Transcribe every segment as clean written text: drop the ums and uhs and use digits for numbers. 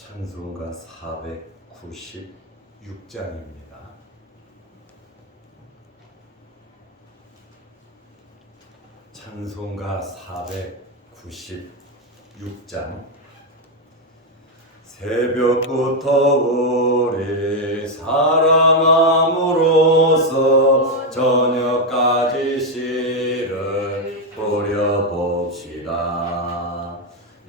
찬송가 496장입니다. 찬송가 496장. 새벽부터 우리 사랑함으로써 저녁까지 씨를 뿌려봅시다.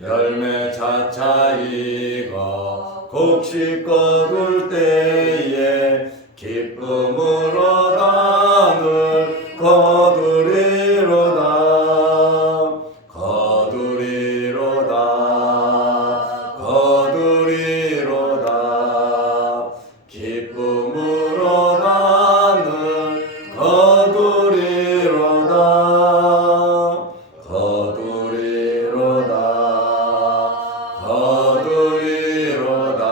열매 차차 익어 곡식 거둘 때에 기쁨으로 땅을 거두리로다. 거두리로다. 거두리로다. 기쁨으로 땅을 거두리로다. 거두리로다. 거두리로다.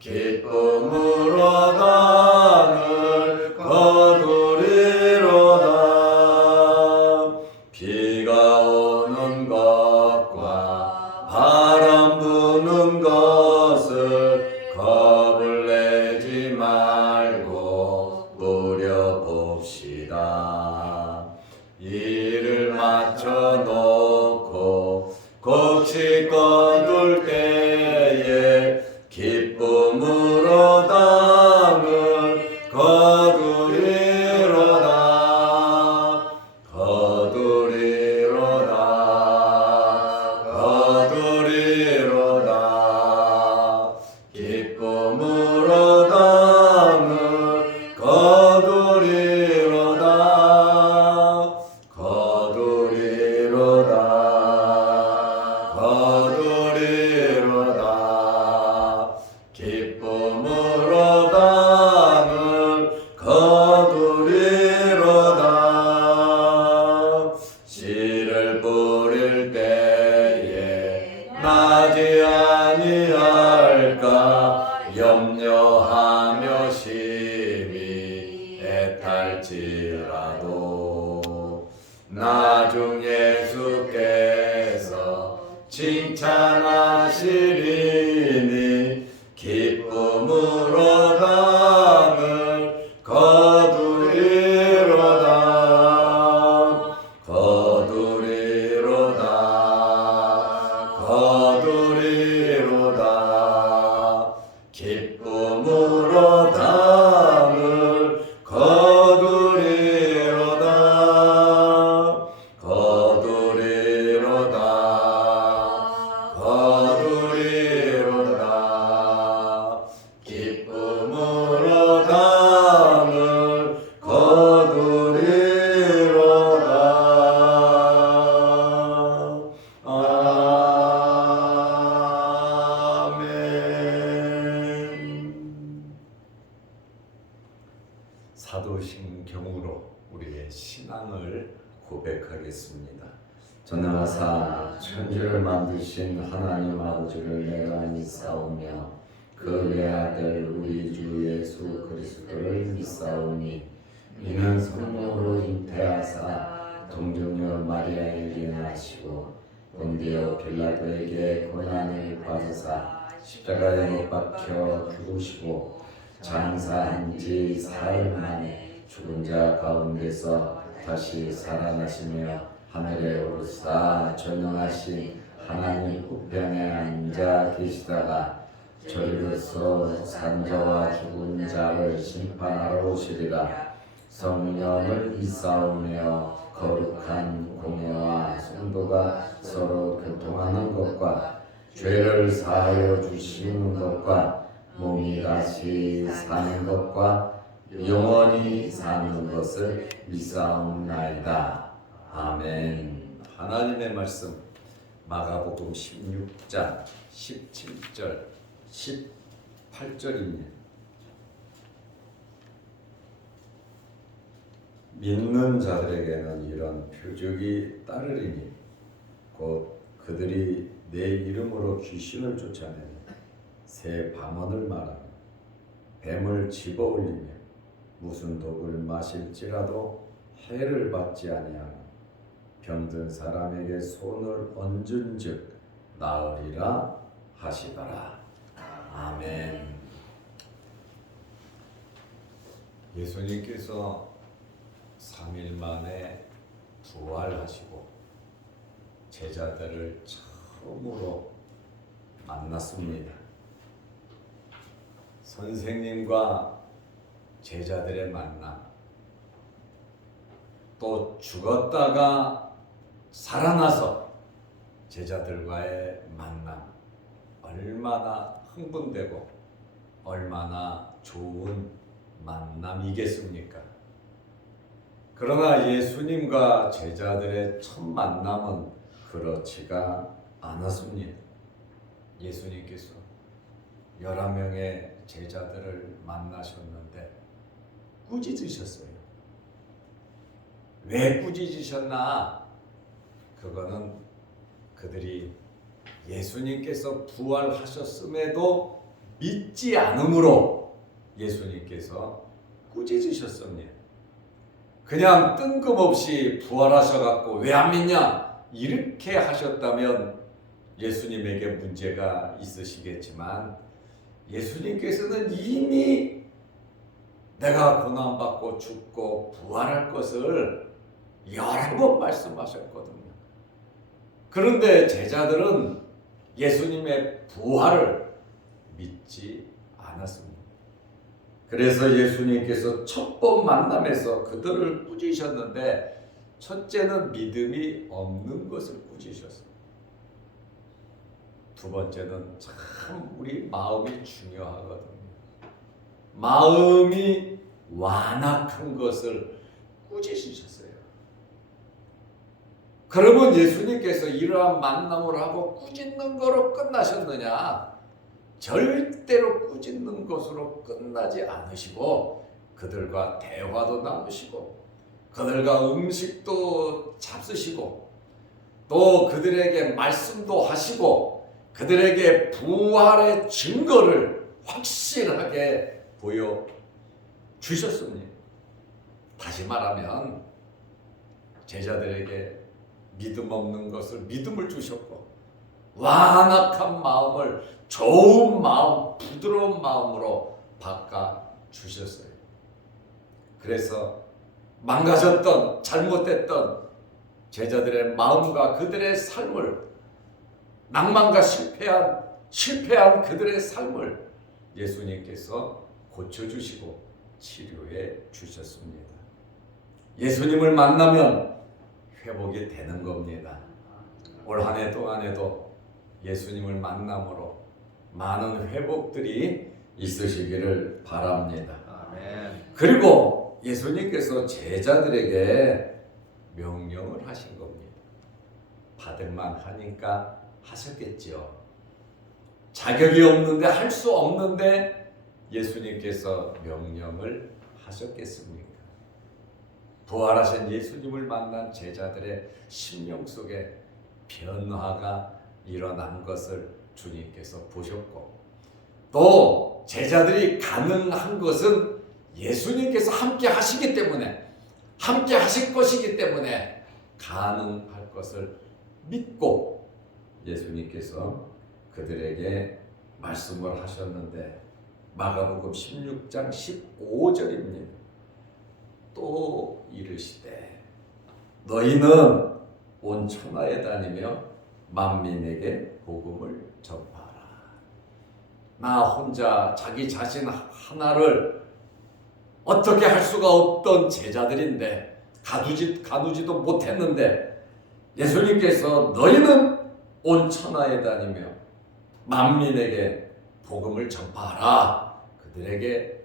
기쁨으로 땅을 거두리로다. 비가 오는 것과 바람 부는 것을 겁을 내지 말고 누려봅시다. 일을 마쳐놓고 곡식 거둘 때에 기쁨으로 땅을 거두리로다. 거두리로다. 거두리로다. 기쁨으로 땅을 거두리로다. 거두리로다. 거두리로다. 기쁨으로 땅을 거두리로다. 씨를 뿌릴 때에 나지 아니할까 염려하며 심히 애탈지라도 나중 예수께서 칭찬하시리니 기쁨으로 땅을 거두리로다. 거두리로다. 거두리로다. 기쁨으로 땅을 거두리로다. 거두리로다. 거두리로다. 기쁨으로 땅을 거두리로다. 아멘. 사도신경으로 우리의 신앙을 고백하겠습니다. 전능하사 천지를 만드신 하나님 아버지를 내가 믿사오며 그 외아들 우리 주 예수 그리스도를 믿사오니 이는 성령으로 잉태하사 동정녀 마리아에게 나시고 본디오 빌라도에게 고난을 받으사 십자가에 못 박혀 죽으시고 장사한 지 사흘 만에 죽은 자 가운데서 다시 살아나시며 하늘에 오르사 전능하신 하나님 우편에 앉아 계시다가 저리로서 산자와 죽은 자를 심판하러 오시리라. 성령을 믿사오며 거룩한 공예와 성도가 서로 교통하는 것과 죄를 사하여 주시는 것과 몸이 다시 사는 것과 영원히 사는 것을 믿사옵나이다. 아멘. 하나님의 말씀 마가복음 16장 17절 18절입니다. 믿는 자들에게는 이런 표적이 따르리니 곧 그들이 내 이름으로 귀신을 쫓아내며 새 방언을 말하며 뱀을 집어올리며 무슨 독을 마실지라도 해를 받지 아니하며 병든 사람에게 손을 얹은즉 나으리라 하시더라. 아멘. 예수님께서 3일 만에 부활하시고 제자들을 처음으로 만났습니다. 선생님과 제자들의 만남, 또 죽었다가 살아나서 제자들과의 만남, 얼마나 흥분되고 얼마나 좋은 만남이겠습니까? 그러나 예수님과 제자들의 첫 만남은 그렇지가 않았습니다. 예수님께서 11명의 제자들을 만나셨는데 꾸짖으셨어요. 왜 꾸짖으셨나? 그거는 그들이 예수님께서 부활하셨음에도 믿지 않으므로 예수님께서 꾸짖으셨습니다. 그냥 뜬금없이 부활하셔갖고 왜 안 믿냐? 이렇게 하셨다면 예수님에게 문제가 있으시겠지만 예수님께서는 이미 내가 고난받고 죽고 부활할 것을 여러 번 말씀하셨거든요. 그런데 제자들은 예수님의 부활을 믿지 않았습니다. 그래서 예수님께서 첫 번 만남에서 그들을 꾸짖으셨는데 첫째는 믿음이 없는 것을 꾸짖으셨어요. 두 번째는 참 우리 마음이 중요하거든요. 마음이 완악한 것을 꾸짖으셨어요. 그러면 예수님께서 이러한 만남을 하고 꾸짖는 거로 끝나셨느냐? 절대로 꾸짖는 것으로 끝나지 않으시고 그들과 대화도 나누시고 그들과 음식도 잡수시고 또 그들에게 말씀도 하시고 그들에게 부활의 증거를 확실하게 보여주셨습니다. 다시 말하면 제자들에게 믿음 없는 것을 믿음을 주셨고 완악한 마음을 좋은 마음, 부드러운 마음으로 바꿔주셨어요. 그래서 망가졌던, 잘못됐던 제자들의 마음과 그들의 삶을, 낭만과 실패한 그들의 삶을 예수님께서 고쳐주시고 치료해 주셨습니다. 예수님을 만나면 회복이 되는 겁니다. 올 한 해 동안에도 예수님을 만남으로 많은 회복들이 있으시기를 바랍니다. 아멘. 그리고 예수님께서 제자들에게 명령을 하신 겁니다. 받을만 하니까 하셨겠죠. 자격이 없는데 할 수 없는데 예수님께서 명령을 하셨겠습니까? 부활하신 예수님을 만난 제자들의 심령 속에 변화가 일어난 것을 주님께서 보셨고 또 제자들이 가능한 것은 예수님께서 함께 하시기 때문에 함께 하실 것이기 때문에 가능할 것을 믿고 예수님께서 그들에게 말씀을 하셨는데 마가복음 16장 15절입니다. 또 이르시되 너희는 온 천하에 다니며 만민에게 복음을 전파하라. 나 혼자 자기 자신 하나를 어떻게 할 수가 없던 제자들인데 가두지도 못했는데 예수님께서 너희는 온 천하에 다니며 만민에게 복음을 전파하라. 그들에게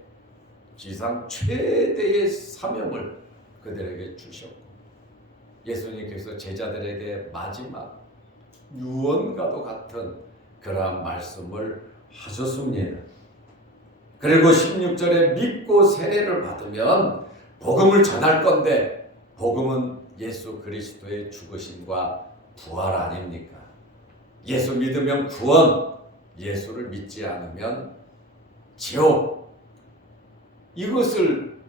지상 최대의 사명을 그들에게 주셨고 예수님께서 제자들에게 마지막 유언과도 같은 그러한 말씀을 하셨습니다. 그리고 16절에 믿고 세례를 받으면 복음을 전할 건데 복음은 예수 그리스도의 죽으심과 부활 아닙니까? 예수 믿으면 구원, 예수를 믿지 않으면 지옥. 이것을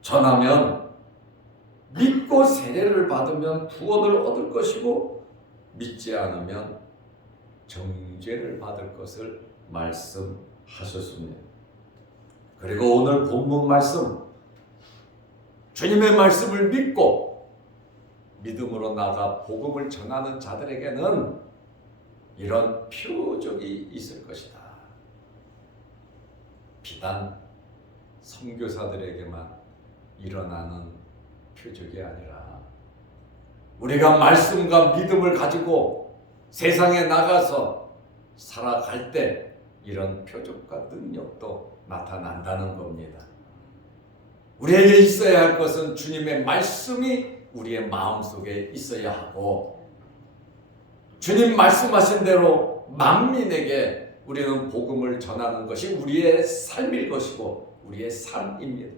전하면 믿고 세례를 받으면 구원을 얻을 것이고 믿지 않으면 정죄를 받을 것을 말씀하셨습니다. 그리고 오늘 본문 말씀, 주님의 말씀을 믿고 믿음으로 나가 복음을 전하는 자들에게는 이런 표적이 있을 것이다. 비단 선교사들에게만 일어나는 표적이 아니라 우리가 말씀과 믿음을 가지고 세상에 나가서 살아갈 때 이런 표적과 능력도 나타난다는 겁니다. 우리에게 있어야 할 것은 주님의 말씀이 우리의 마음속에 있어야 하고, 주님 말씀하신 대로 만민에게 우리는 복음을 전하는 것이 우리의 삶일 것이고 우리의 삶입니다.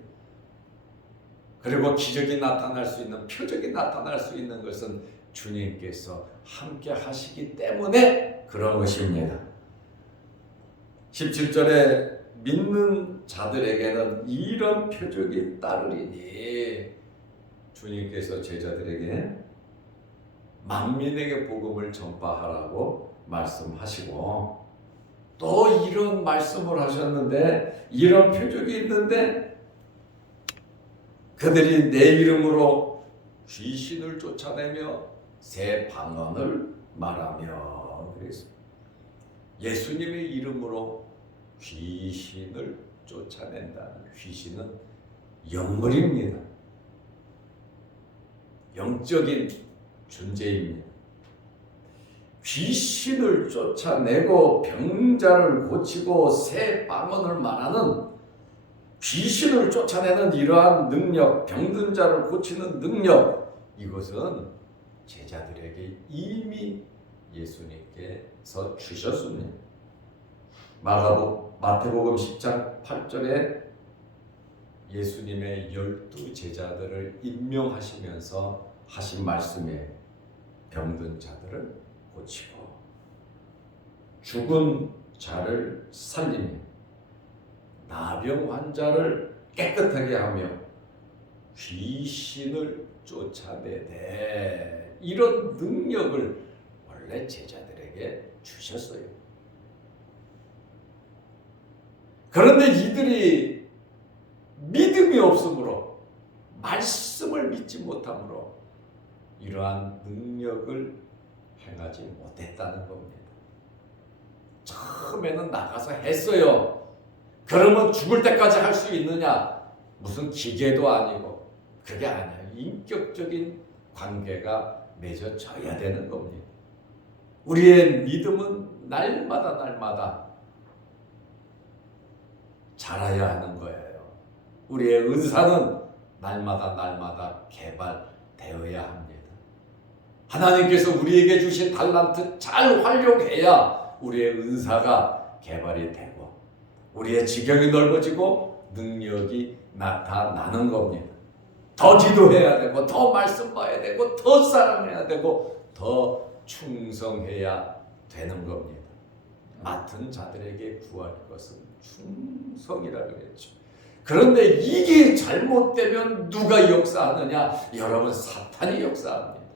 그리고 기적이 나타날 수 있는, 표적이 나타날 수 있는 것은 주님께서 함께 하시기 때문에 그런 것입니다. 17절에 믿는 자들에게는 이런 표적이 따르리니, 주님께서 제자들에게 만민에게 복음을 전파하라고 말씀하시고 또 이런 말씀을 하셨는데, 이런 표적이 있는데 그들이 내 이름으로 귀신을 쫓아내며 새 방언을 말하며 그랬습니다. 예수님의 이름으로 귀신을 쫓아낸다는, 귀신은 영물입니다. 영적인 존재입니다. 귀신을 쫓아내고 병자를 고치고 새 방언을 말하는, 귀신을 쫓아내는 이러한 능력, 병든 자를 고치는 능력, 이것은 제자들에게 이미 예수님께서 주셨습니다. 마태복음 10장 8절에 예수님의 12 제자들을 임명하시면서 하신 말씀에 병든 자들을 고치고 죽은 자를 살리며 나병 환자를 깨끗하게 하며 귀신을 쫓아내되, 이런 능력을 원래 제자들에게 주셨어요. 그런데 이들이 믿음이 없으므로, 말씀을 믿지 못함으로 이러한 능력을 행하지 못했다는 겁니다. 처음에는 나가서 했어요. 그러면 죽을 때까지 할 수 있느냐? 무슨 기계도 아니고 그게 아니에요. 인격적인 관계가 맺어져야 되는 겁니다. 우리의 믿음은 날마다 자라야 하는 거예요. 우리의 은사는 날마다 개발되어야 합니다. 하나님께서 우리에게 주신 달란트 잘 활용해야 우리의 은사가 개발이 되고 우리의 지경이 넓어지고 능력이 나타나는 겁니다. 더 기도해야 되고 더 말씀 봐야 되고 더 사랑해야 되고 더 충성해야 되는 겁니다. 맡은 자들에게 구할 것은 충성이라 그랬죠. 그런데 이게 잘못되면 누가 역사하느냐? 여러분, 사탄이 역사합니다.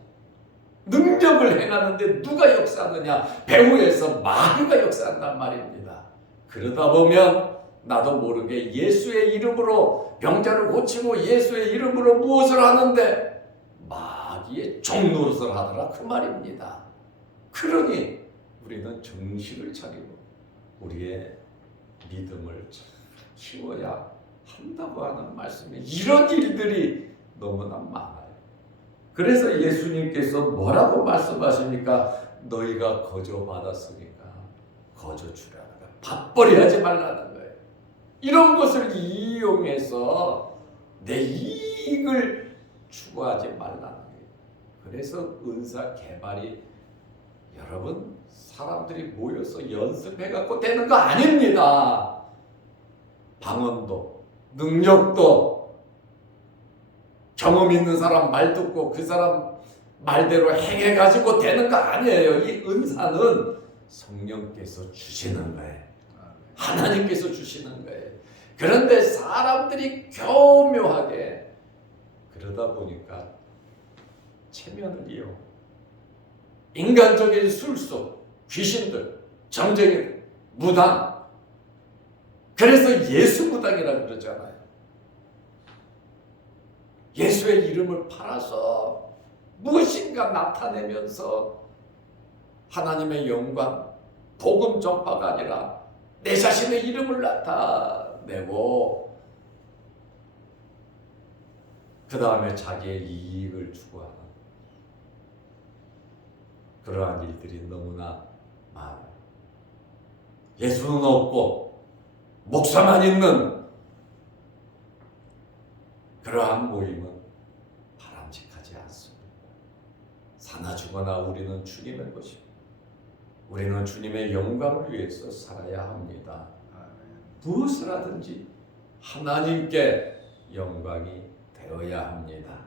능력을 행하는데 누가 역사하느냐? 배후에서 마귀가 역사한단 말입니다. 그러다 보면 나도 모르게 예수의 이름으로 병자를 고치고 예수의 이름으로 무엇을 하는데 마귀의 종노릇을 하더라, 그 말입니다. 그러니 우리는 정신을 차리고 우리의 믿음을 키워야 한다고 하는 말씀이, 이런 일들이 너무나 많아요. 그래서 예수님께서 뭐라고 말씀하십니까? 너희가 거저 받았으니까 거저 주라는 거예요. 밥벌이 하지 말라는 거예요. 이런 것을 이용해서 내 이익을 추구하지 말라는 거예요. 그래서 은사 개발이, 여러분, 사람들이 모여서 연습해갖고 되는 거 아닙니다. 방언도 능력도 경험 있는 사람 말 듣고 그 사람 말대로 행해가지고 되는 거 아니에요. 이 은사는 성령께서 주시는 거예요. 하나님께서 주시는 거예요. 그런데 사람들이 교묘하게 그러다 보니까 체면을 이용, 인간적인 술수, 귀신들, 점쟁이들, 무당. 그래서 예수 무당이라고 그러잖아요. 예수의 이름을 팔아서 무엇인가 나타내면서 하나님의 영광, 복음 전파가 아니라 내 자신의 이름을 나타내고 그 다음에 자기의 이익을 추구하는 그러한 일들이 너무나 많아요. 예수는 없고 목사만 있는 그러한 모임은 바람직하지 않습니다. 사나 죽어나 우리는 주님의 것입니다. 우리는 주님의 영광을 위해서 살아야 합니다. 무엇을 하든지 하나님께 영광이 되어야 합니다.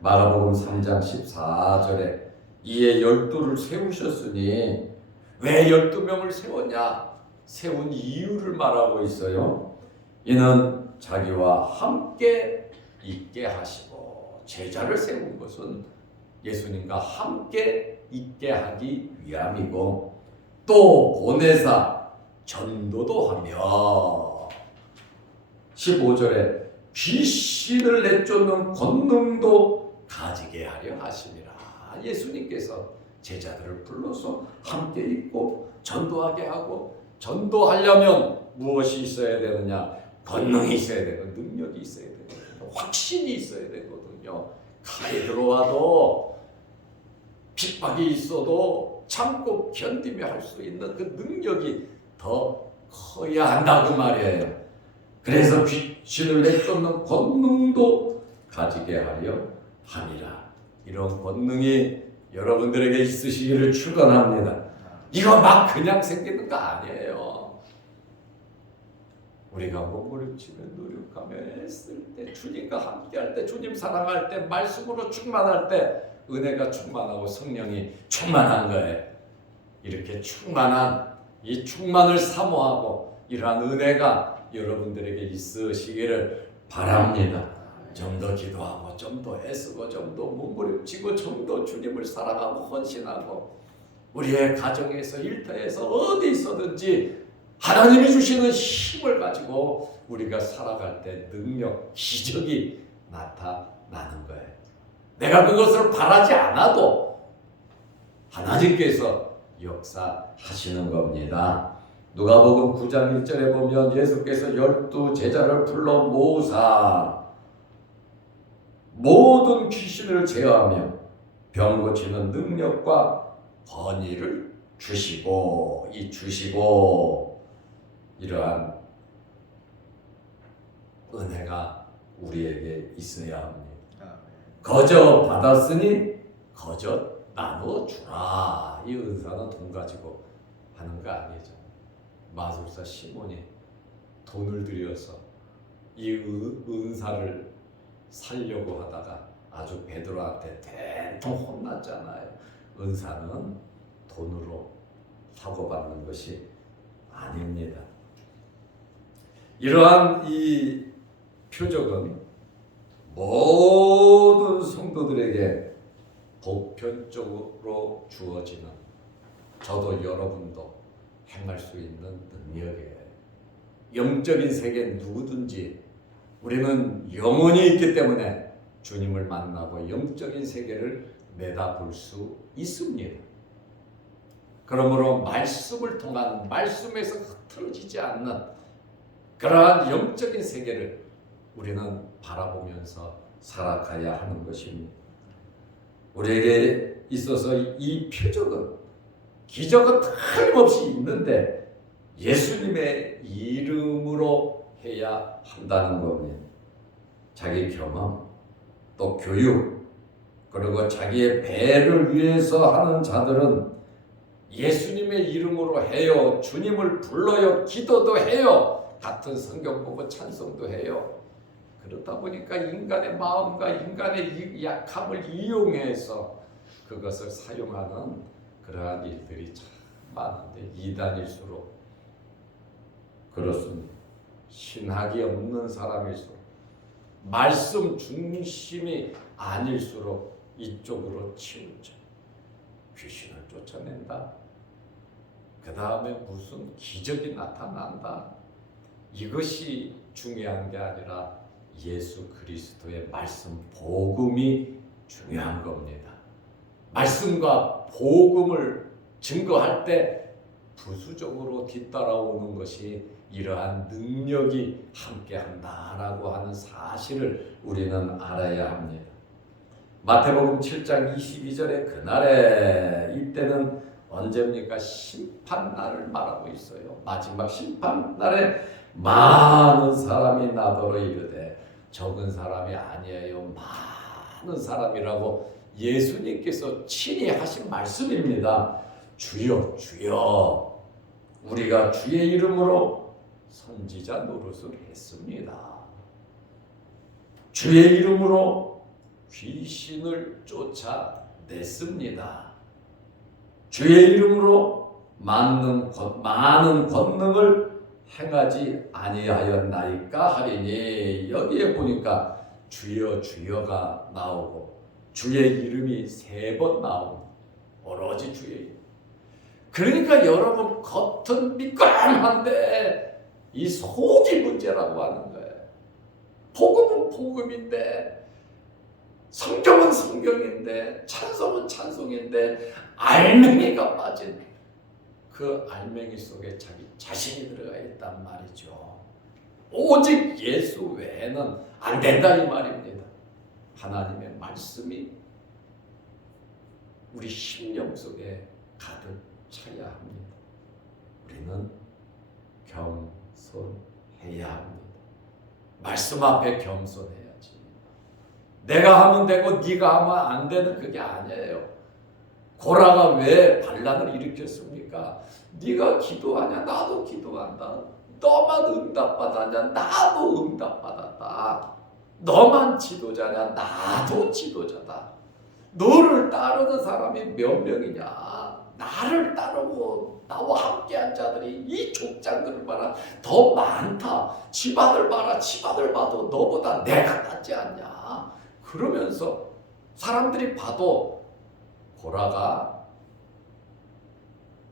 마가복음 3장 14절에 이에 12를 세우셨으니 왜 12명을 세웠냐? 세운 이유를 말하고 있어요. 이는 자기와 함께 있게 하시고, 제자를 세운 것은 예수님과 함께 있게 하기 위함이고 또 보내사 전도도 하며 15절에 귀신을 내쫓는 권능도 가지게 하려 하심이라. 예수님께서 제자들을 불러서 함께 있고 전도하게 하고, 전도하려면 무엇이 있어야 되느냐? 권능이 있어야 되고 능력이 있어야 되고 확신이 있어야 되거든요. 칼이 들어와도 핍박이 있어도 참고 견디며 할 수 있는 그 능력이 더 커야 한다고 말이에요. 그래서 귀신을 내쫓는 권능도 가지게 하려 함이라. 이런 권능이 여러분들에게 있으시기를 축원합니다. 이거 막 그냥 생기는 거 아니에요. 우리가 몸부림치며 노력하며 애쓸 때, 주님과 함께할 때, 주님 사랑할 때, 말씀으로 충만할 때 은혜가 충만하고 성령이 충만한 거예요. 이렇게 충만한 이 충만을 사모하고 이러한 은혜가 여러분들에게 있으시기를 바랍니다. 좀 더 기도하고 좀 더 애쓰고 좀 더 몸부림치고 좀 더 주님을 사랑하고 헌신하고 우리의 가정에서 일터에서 어디 있어든지 하나님이 주시는 힘을 가지고 우리가 살아갈 때 능력, 기적이 나타나는 거예요. 내가 그것을 바라지 않아도 하나님께서 역사하시는 겁니다. 누가복음 9장 1절에 보면 예수께서 12 제자를 불러 모으사 모든 귀신을 제어하며 병 고치는 능력과 권위를 주시고 이러한 은혜가 우리에게 있어야 합니다. 거저 받았으니 거저 나누어 주라. 이 은사는 돈 가지고 하는 거 아니죠. 마술사 시몬이 돈을 들여서 이 은사를 살려고 하다가 아주 베드로한테 대통 혼났잖아요. 은사는 돈으로 사고받는 것이 아닙니다. 이러한 이 표적은 모든 성도들에게 보편적으로 주어지는, 저도 여러분도 행할 수 있는 능력이에요. 영적인 세계 누구든지 우리는 영혼이 있기 때문에 주님을 만나고 영적인 세계를 내다볼 수 있습니다. 그러므로 말씀을 통한, 말씀에서 흐트러지지 않는 그러한 영적인 세계를 우리는 바라보면서 살아가야 하는 것입니다. 우리에게 있어서 이 표적은, 기적은 틀림없이 있는데 예수님의 이름으로 해야 한다는 겁니다. 자기 경험, 또 교육, 그리고 자기의 배를 위해서 하는 자들은 예수님의 이름으로 해요. 주님을 불러요. 기도도 해요. 같은 성경 보고 찬송도 해요. 그렇다 보니까 인간의 마음과 인간의 약함을 이용해서 그것을 사용하는 그러한 일들이 참 많은데, 이단일수록 그렇습니다. 신학이 없는 사람일수록, 말씀 중심이 아닐수록 이쪽으로 치우쳐 귀신을 쫓아낸다, 그 다음에 무슨 기적이 나타난다. 이것이 중요한 게 아니라 예수 그리스도의 말씀 복음이 중요한 겁니다. 말씀과 복음을 증거할 때 부수적으로 뒤따라오는 것이 이러한 능력이 함께한다라고 하는 사실을 우리는 알아야 합니다. 마태복음 7장 22절에 그날에, 이때는 언제입니까? 심판날을 말하고 있어요. 마지막 심판날에 많은 사람이 나더러 이르되, 적은 사람이 아니에요, 많은 사람이라고 예수님께서 친히 하신 말씀입니다. 주여 주여, 우리가 주의 이름으로 선지자 노릇을 했습니다. 주의 이름으로 귀신을 쫓아냈습니다. 주의 이름으로 많은 권능을 행하지 아니하였나이까 하리니, 여기에 보니까 주여 주여가 나오고 주의 이름이 3번 나옵니다. 오로지 주의 이름. 그러니까 여러분, 겉은 미끌한데 이 속이 문제라고 하는 거예요. 복음은 복음인데, 성경은 성경인데, 찬송은 찬송인데, 알맹이가 빠진 그 알맹이 속에 자기 자신이 들어가 있단 말이죠. 오직 예수 외에는 안 된다 이 말입니다. 하나님의 말씀이 우리 심령 속에 가득 차야 합니다. 우리는 겸손해야 합니다. 말씀 앞에 겸손해야지. 내가 하면 되고 네가 하면 안 되는 그게 아니에요. 고라가 왜 반란을 일으켰습니까? 네가 기도하냐? 나도 기도한다. 너만 응답받았냐? 나도 응답받았다. 너만 지도자냐? 나도 지도자다. 너를 따르는 사람이 몇 명이냐? 나를 따르고 나와 함께한 자들이 이 족장들을 봐라, 더 많다. 집안을 봐라, 집안을 봐도 너보다 내가 낫지 않냐? 그러면서 사람들이 봐도 고라가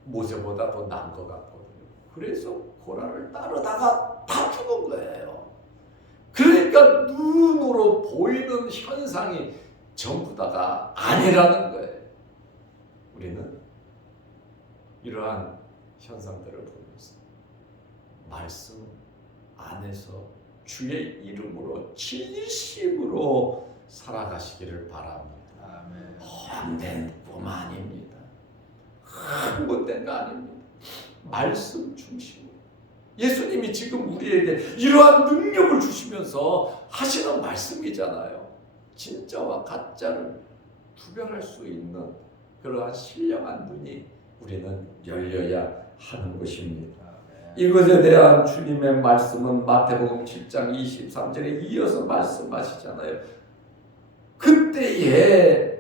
모세보다 더 나은 것 같거든요. 그래서 고라를 따르다가 다 죽은 거예요. 그러니까 눈으로 보이는 현상이 전부 다가 아니라는 거예요. 우리는 이러한 현상들을 보면서 말씀 안에서 주의 이름으로 진심으로 살아가시기를 바랍니다. 헛된 꿈 아닙니다. 흥분된 거 아닙니다. 말씀 중심으로. 예수님이 지금 우리에게 이러한 능력을 주시면서 하시는 말씀이잖아요. 진짜와 가짜를 구별할 수 있는 그러한 신령한 눈이 우리는 열려야 하는 것입니다. 이것에 대한 주님의 말씀은 마태복음 7장 23절에 이어서 말씀하시잖아요. 그때에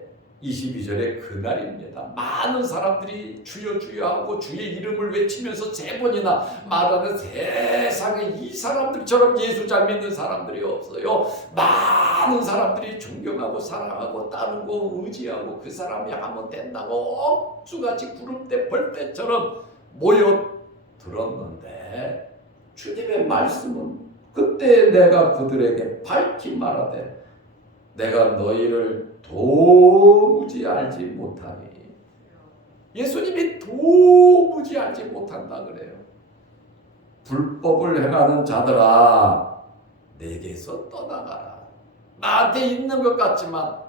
22절에 그날입니다. 많은 사람들이 주여 주여 하고 주의 이름을 외치면서 3번이나 말하는 세상에 이 사람들처럼 예수 잘 믿는 사람들이 없어요. 많은 사람들이 존경하고 사랑하고 따르고 의지하고 그 사람이 하면 된다고 억수같이 구름대 벌떼처럼 모여 들었는데, 주님의 말씀은 그때 내가 그들에게 밝히 말하되 내가 너희를 도무지 알지 못하니. 예수님이 도무지 알지 못한다 그래요. 불법을 행하는 자들아, 내게서 떠나가라. 나한테 있는 것 같지만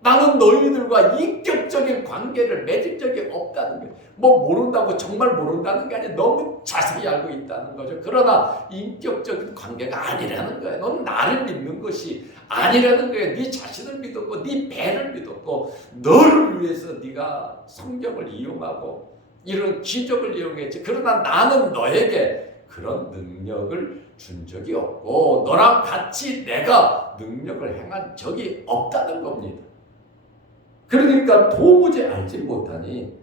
나는 너희들과 인격적인 관계를 맺은 적이 없다는 거예요. 뭐 모른다고 정말 모른다는 게 아니라 너무 자세히 알고 있다는 거죠. 그러나 인격적인 관계가 아니라는 거예요. 넌 나를 믿는 것이 아니라는 거예요. 네 자신을 믿었고 네 배를 믿었고 너를 위해서 네가 성경을 이용하고 이런 기적을 이용했지. 그러나 나는 너에게 그런 능력을 준 적이 없고 너랑 같이 내가 능력을 행한 적이 없다는 겁니다. 그러니까 도무지 알지 못하니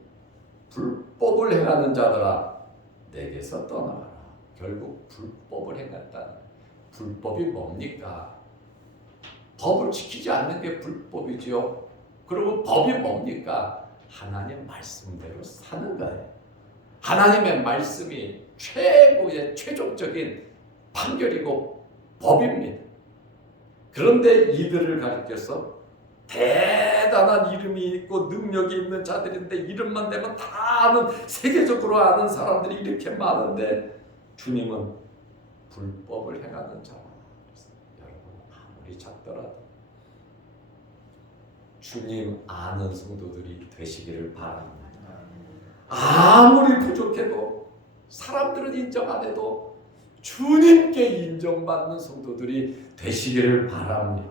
불법을 행하는 자들아, 내게서 떠나가라. 결국 불법을 행했다는. 불법이 뭡니까? 법을 지키지 않는 게 불법이죠. 그리고 법이 뭡니까? 하나님 말씀대로 사는 거예요. 하나님의 말씀이 최고의 최종적인 판결이고 법입니다. 그런데 이들을 가리켜서 대단한 이름이 있고 능력이 있는 자들인데 이름만 대면 다 아는, 세계적으로 아는 사람들이 이렇게 많은데 주님은 불법을 행하는 자. 여러분 아무리 작더라도 주님 아는 성도들이 되시기를 바랍니다. 아무리 부족해도 사람들은 인정 안 해도 주님께 인정받는 성도들이 되시기를 바랍니다.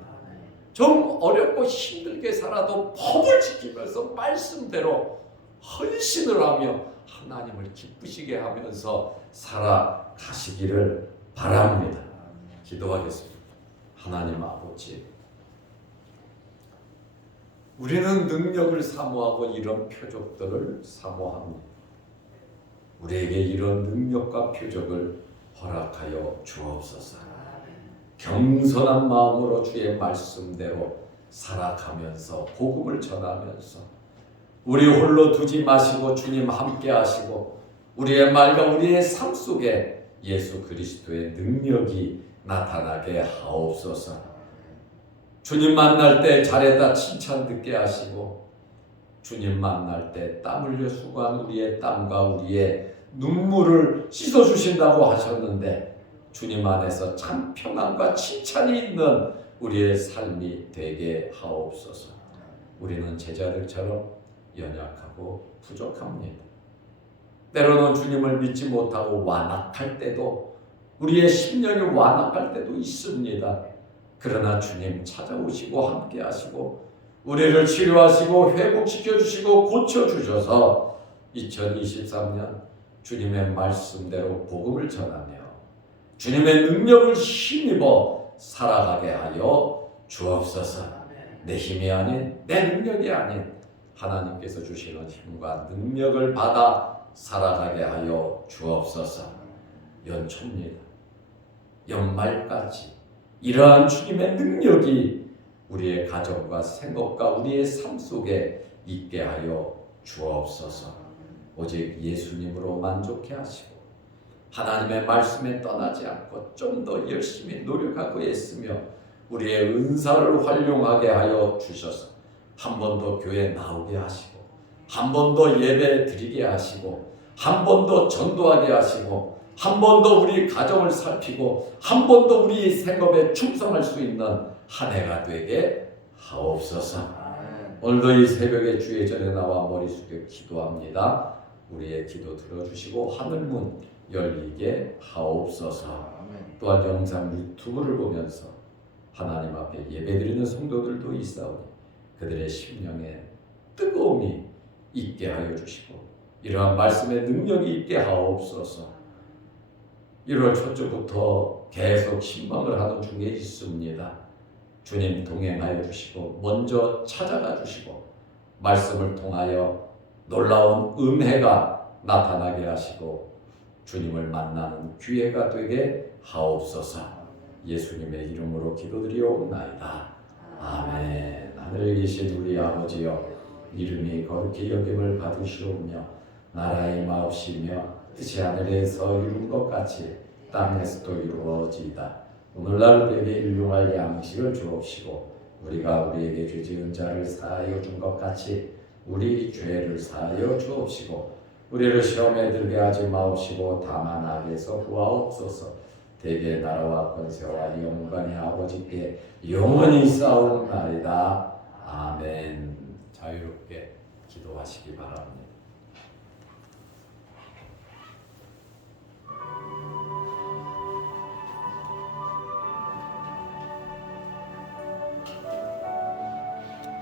좀 어렵고 힘들게 살아도 법을 지키면서 말씀대로 헌신을 하며 하나님을 기쁘시게 하면서 살아가시기를 바랍니다. 기도하겠습니다. 하나님 아버지, 우리는 능력을 사모하고 이런 표적들을 사모합니다. 우리에게 이런 능력과 표적을 허락하여 주옵소서. 겸손한 마음으로 주의 말씀대로 살아가면서 복음을 전하면서 우리 홀로 두지 마시고 주님 함께 하시고 우리의 말과 우리의 삶 속에 예수 그리스도의 능력이 나타나게 하옵소서. 주님 만날 때 잘했다 칭찬 듣게 하시고 주님 만날 때 땀 흘려 수고한 우리의 땀과 우리의 눈물을 씻어주신다고 하셨는데 주님 안에서 참 평안과 칭찬이 있는 우리의 삶이 되게 하옵소서. 우리는 제자들처럼 연약하고 부족합니다. 때로는 주님을 믿지 못하고 완악할 때도, 우리의 심령이 완악할 때도 있습니다. 그러나 주님 찾아오시고 함께 하시고 우리를 치료하시고 회복시켜 주시고 고쳐 주셔서 2023년 주님의 말씀대로 복음을 전하며 주님의 능력을 힘입어 살아가게 하여 주옵소서. 내 힘이 아닌, 내 능력이 아닌 하나님께서 주시는 힘과 능력을 받아 살아가게 하여 주옵소서. 연초입니다. 연말까지 이러한 주님의 능력이 우리의 가정과 생업과 우리의 삶 속에 있게 하여 주옵소서. 오직 예수님으로 만족해 하시고 하나님의 말씀에 떠나지 않고 좀 더 열심히 노력하고 애쓰며 우리의 은사를 활용하게 하여 주셔서 한 번 더 교회에 나오게 하시고 한 번 더 예배 드리게 하시고 한 번 더 전도하게 하시고 한 번 더 우리 가정을 살피고 한 번 더 우리 생업에 충성할 수 있는 한 해가 되게 하옵소서. 오늘도 이 새벽에 주의 전에 나와 머리 숙여 기도합니다. 우리의 기도 들어주시고 하늘문 열리게 하옵소서. 또한 영상 유튜브를 보면서 하나님 앞에 예배드리는 성도들도 있사오니 그들의 심령에 뜨거움이 있게 하여 주시고 이러한 말씀의 능력이 있게 하옵소서. 1월 초부터 계속 신방을 하던 중에 있습니다. 주님 동행하여 주시고 먼저 찾아가 주시고 말씀을 통하여 놀라운 은혜가 나타나게 하시고 주님을 만나는 기회가 되게 하옵소서. 예수님의 이름으로 기도드리옵나이다. 아멘. 하늘에 계신 우리 아버지여, 이름이 거룩히 여김을 받으시오며 나라의 마옵시며 뜻이 하늘에서 이룬 것 같이 땅에서도 이루어지이다. 오늘날 우리에게 일용할 양식을 주옵시고 우리가 우리에게 죄 지은 자를 사하여 준 것 같이 우리 죄를 사하여 주옵시고 우리를 시험에 들게 하지 마옵시고 다만 악에서 구하옵소서. 대개의 나라와 권세와 영광의 아버지께 영원히 싸우나이다. 아멘. 자유롭게 기도하시기 바랍니다.